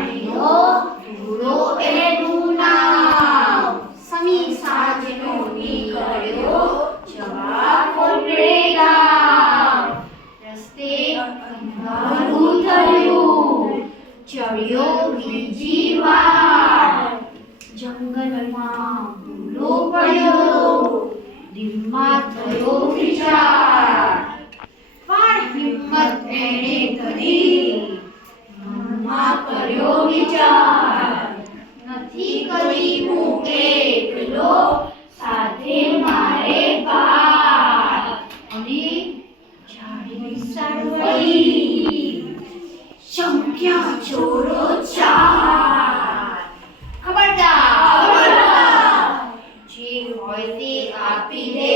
પાણીનો ધૂળો એનું નામ. સમી સાંજનો નીકળ્યો જવા કોટડે ગામ. રસ્તે અંધારું થયું, ચડ્યો બીજી વાર. જંગલમાં ભૂલો પડ્યો, દિલમાં થયો વિચાર. પણ હિંમત એણે કરી, મનમાં કર્યો વિચાર. નથી કરી હું એકલો, સાથે મારે પાર. અને ઝાડી સરવડી, ચમક્યા ચોરો ચાર. ખબરદાર, જે હોય તે આપી દે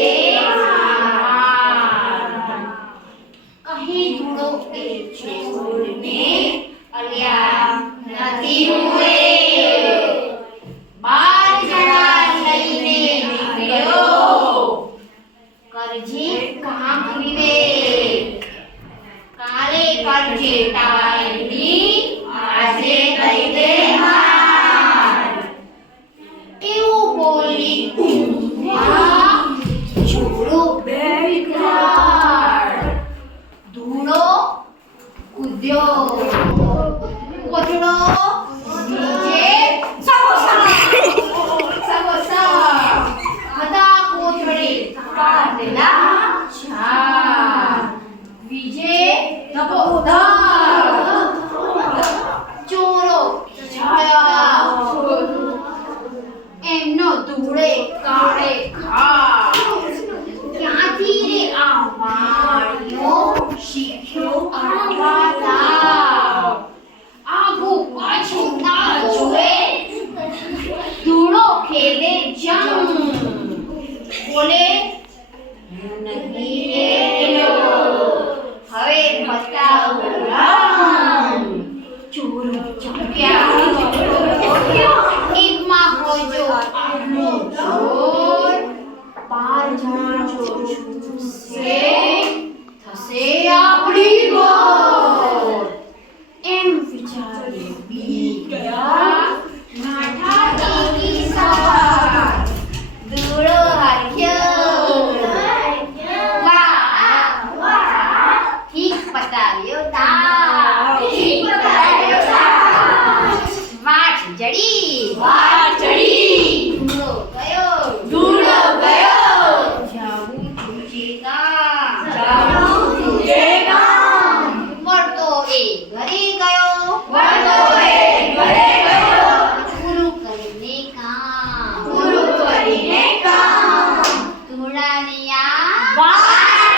કહી ધૂળો એ ચોરને અલ્યા નથી હુએ. 12 જણા લઈને નીકળ્યો, કરજે કામ વિવેક. કાલે કરજે ટાઈમની, આજે દઈ દે હાર. એવું બોલી ઊંઘમાં ચોરો બેકાર. ધૂળો કૂદ્યો, કોથળો નીચે બધા કોથળે કાઢેલા ચાર. બીજે ચોરો છળ્યા, એમનો ધૂળે કાળે ખા. ક્યાંથી રે આ માળીઓ શીખ્યો આવા તાવ. આગું પાછું ના જોવે, ધૂળો ખેલે જંગ. બોલે નહીં એકલો, હવે બતાવો રંગ. ચોરો ચમક્યા, એકમાં હોજો આનો જોર. 12 જણા જો છૂટશે, થશે આપણી ગોર. એમ વિચારી બી ગયા નાઠા